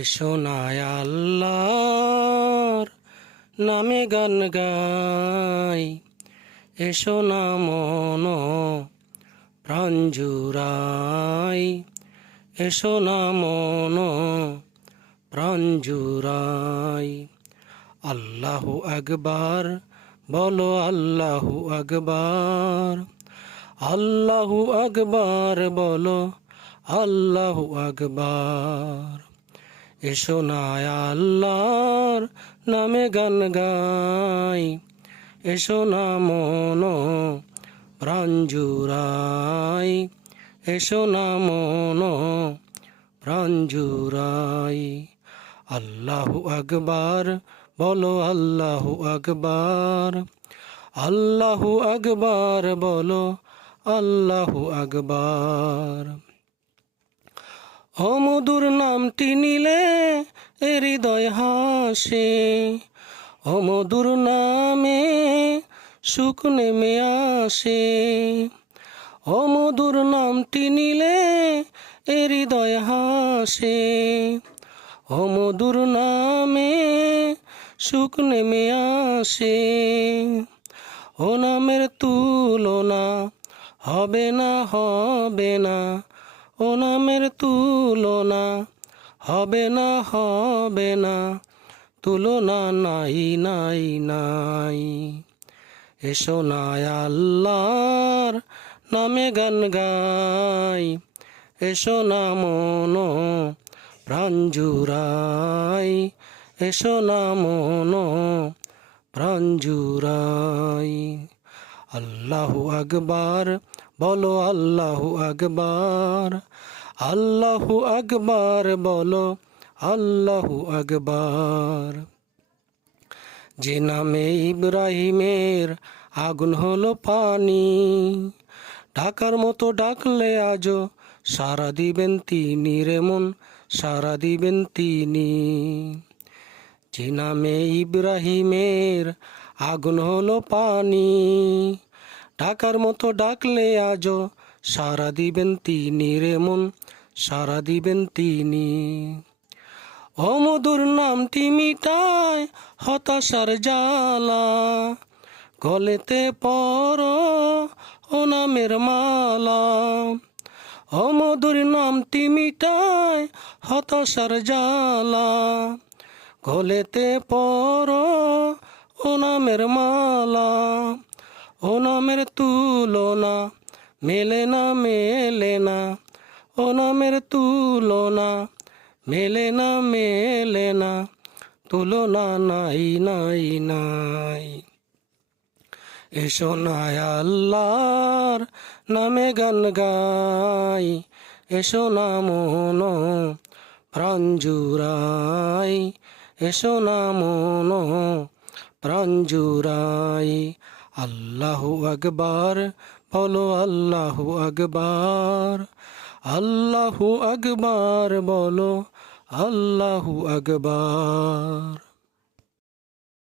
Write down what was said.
এসো না আল্লাহর নামে গান গাই, এসো না মন প্রাণ জুড়াই, এসো না মন প্রাণ জুড়াই। আল্লাহু আকবার বলো, আল্লাহু আকবার, আল্লাহু আকবার বলো, আল্লাহু আকবার। এসো না আল্লাহর নামে গান গাই, এসো না মন প্রাণ জুড়াই, এসো না মন প্রাণ জুড়াই। আল্লাহু আকবার বলো, আল্লাহু আকবার, আল্লাহু আকবার বলো, আল্লাহু আকবার। অমধুর নামটি নিলে হৃদয় হাসে, অমধুর নামে সুখ নেমে আসে। অমধুর নামটি নিলে হৃদয় হাসে, অমধুর নামে সুখ নেমে আসে। ও নামের তুলনা হবে না, হবে না, ও নামের তুলনা হবে না, হবে না, তুলনা নাই নাই নাই। এসো না আল্লাহর নামে গান গাই, এসো না মন প্রাণ জুড়াই, এসো না মন প্রাণ জুড়াই। আল্লাহু আকবার বলো, আল্লাহু আকবার, আল্লাহু আকবার বলো, আল্লাহু আকবার। যে নামে ইব্রাহিমের আগুন হলো পানি, ডাকার মতো ডাকলে আজও সারা দিবেন তিনি রে মন, সারা দিবেন তিনি। যে নামে ইব্রাহিমের আগুন হলো পানি, ডাকার মতো ডাকলে আজও সারা দিবেন তিনি রে মন, সারা দিবেন তিনি। অমধুর নামটি মিটায় হতাশার জ্বালা, গলেতে পরো ও নামের মালা। অমধুর নামটি মিটায় হতাশার জ্বালা, গলেতে পরো ও নামের মালা। ও নামের তুলনা মেলে না, মেলে না, ও নামের তুলনা মেলে না, মেলে না, তুলনা নাই নাই নাই। এসো না আল্লাহর নামে গান গাই, এসো না মন প্রাণ জুড়াই, এসো না মন প্রাণ জুড়াই। আল্লাহু আকবার বলো, আল্লাহু আকবার, আল্লাহু আকবার বলো, আল্লাহু আকবার।